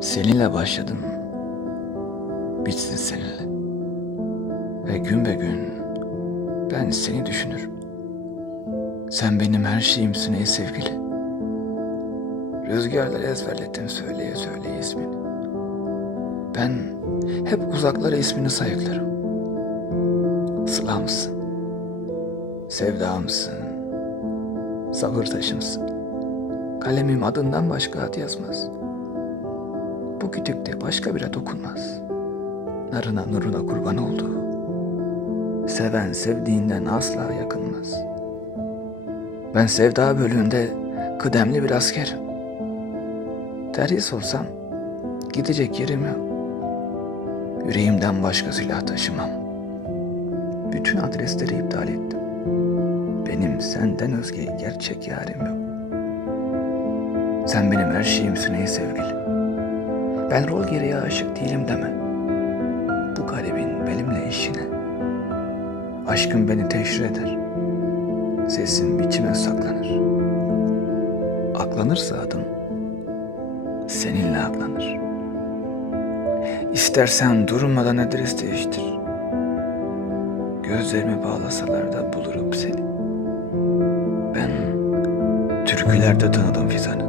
Seninle başladım. Bitsin seninle. Ve gün be gün ben seni düşünürüm. Sen benim her şeyimsin ey sevgili. Rüzgarları ezberlettim söyleye söyleye ismini. Ben hep uzaklara ismini sayıklarım. Sılamsın. Sevdamsın. Sabır taşımsın. Kalemim adından başka ad yazmaz. Bu kütükte başka bire dokunmaz. Narına nuruna kurban oldu. Seven sevdiğinden asla yakınmaz. Ben sevda bölüğünde kıdemli bir askerim. Terhis olsam gidecek yerim yok. Yüreğimden başka silah taşımam. Bütün adresleri iptal ettim. Benim senden özge gerçek yarim yok. Sen benim her şeyimsin ey sevgili. Ben rol gereği aşık değilim deme. Bu garibin benimle işine. Aşkın beni teşhir eder. Sesin biçime saklanır. Aklanırsa adım, seninle aklanır. İstersen durmadan adres değiştir. Gözlerimi bağlasalar da bulurum seni. Ben türkülerde tanıdım Fizan'ı.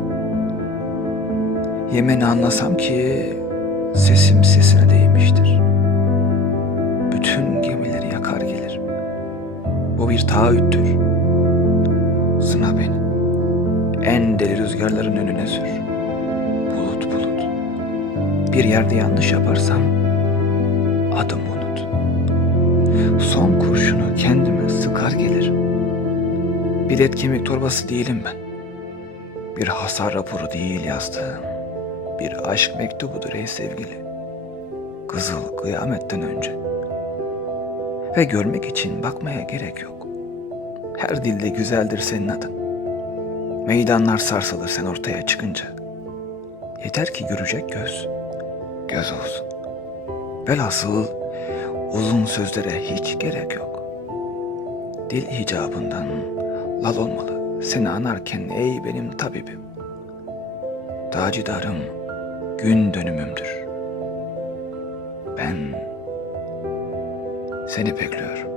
Yemen'i anlasam ki sesim sesine değmiştir. Bütün gemileri yakar gelir. Bu bir taahhüttür. Sına beni. En deli rüzgarların önüne sür. Bulut bulut. Bir yerde yanlış yaparsam adım unut. Son kurşunu kendime sıkar gelirim. Bir et kemik torbası değilim ben. Bir hasar raporu değil yazdığım. Bir aşk mektubudur ey sevgili. Kızıl kıyametten önce. Ve görmek için bakmaya gerek yok. Her dilde güzeldir senin adın. Meydanlar sarsılır sen ortaya çıkınca. Yeter ki görecek göz, göz olsun. Velhasıl uzun sözlere hiç gerek yok. Dil icabından lal olmalı seni anarken ey benim tabibim. Tacidarım gün dönümümdür. Ben seni bekliyorum.